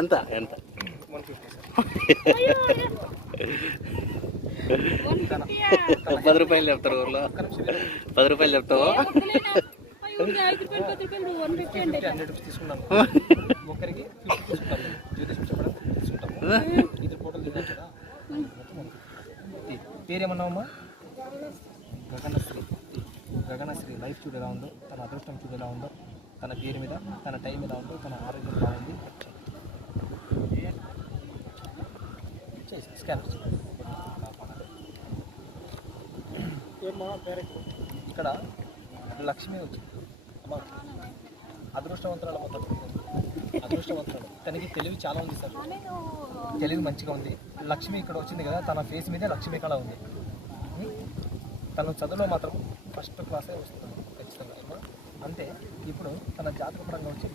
ఎంత ఎంత 10 రూపాయలు చెప్తారు ఊర్లో. 10 రూపాయలు చెప్తావు. తీసుకున్నాము ఒకరికి ఇద్దరు ఫోటోలు దిగారు కదా. పేరేమన్నావమ్మా? గగనశ్రీ. గగనశ్రీ లైఫ్ చూడు ఎలా ఉందో, తన అదృష్టం చూడు ఎలా ఉందో, తన పేరు మీద తన టైం ఎలా ఉందో, తన ఆరోగ్యం బాగుంది. స్కాన్ ఇక్కడ లక్ష్మి వచ్చింది అమ్మా. అదృష్టవంతురాలు మొత్తం అదృష్టవంతురాలు. తనకి తెలివి చాలా ఉంది సార్, తెలివి మంచిగా ఉంది. లక్ష్మి ఇక్కడ వచ్చింది కదా, తన ఫేస్ మీదే లక్ష్మి కళ ఉంది. తను చదువులో మాత్రం ఫస్ట్ క్లాసే వస్తుంది ఖచ్చితంగా. అంటే ఇప్పుడు తన జాతక పరంగా వచ్చి